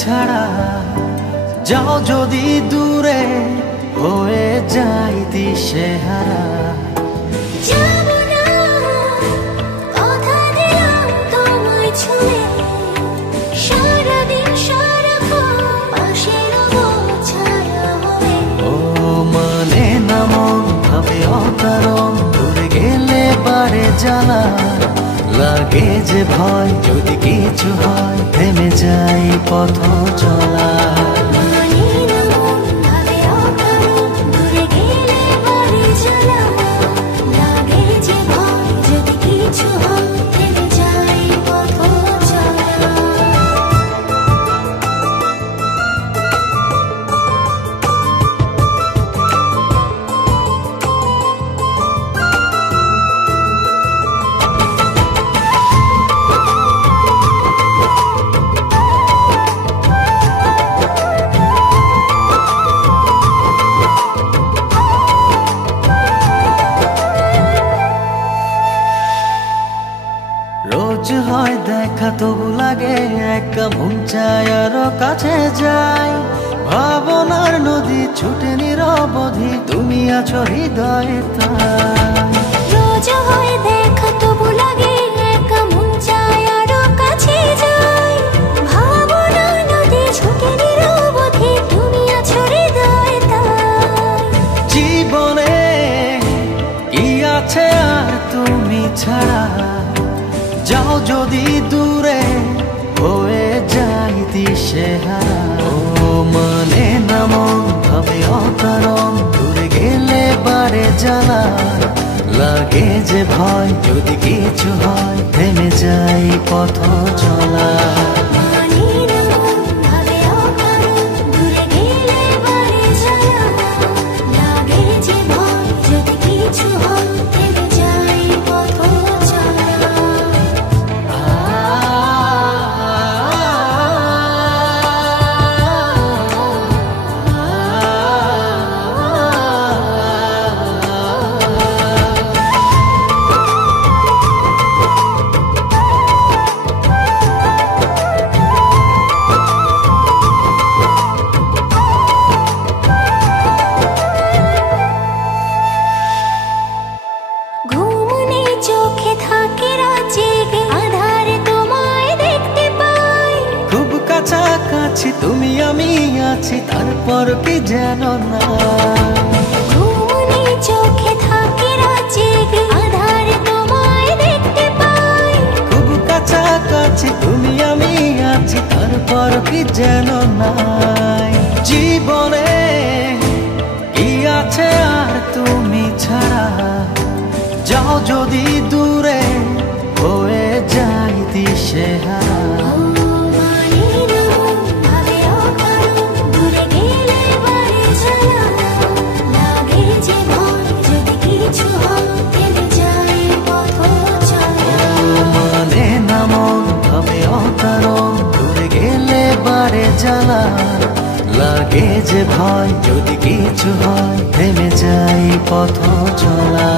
ছাড়া যাও যদি দূরে হয়ে যাই দিশেহারা। ও মানে না মন ভাবে অকারণ, দূরে গেলে বাড়ে জ্বালা লাগে যে ভয়, যদি কিছু হয় থেমে যাই পথ চলা। রোজ হয় দেখা তবু লাগে একা, মন চায় আরো কাছে যাই। ভাবনার নদী ছুটে নিরবধি, তুমি আছো হৃদয়ে তাই। রোজ হয় দেখা তবু লাগে একা, মন চায় আরো কাছে যাই। ভাবনার নদী ছুটে নিরবধি, তুমি আছো হৃদয়ে তাই। জীবনে কি আছে আর তুমি ছাড়া, যাও যদি দূরে হয়ে যাই দিশেহারা। ও মানে না মন ভাবে অকারণ, দূরে গেলে বাড়ে জ্বালা লাগে যে ভয়, যদি কিছু হয় থেমে যাই পথ চলা। কাছাকাছি তুমি আমি আছি, তারপর কি যেন না। ঘুমনি চোখে থাকে রাত জেগে, আধারে তোমায় দেখতে পাই। খুব কাছাকাছি তুমি আমি আছি, তারপর কি যেন নাই। জীবনে কি আছে আর তুমি ছাড়া, যাও যদি দূরে হয়ে যাই দিশেহারা। জ্বালা লাগে যে ভয়, যদি কিছু হয় থেমে যাই পথ চলা।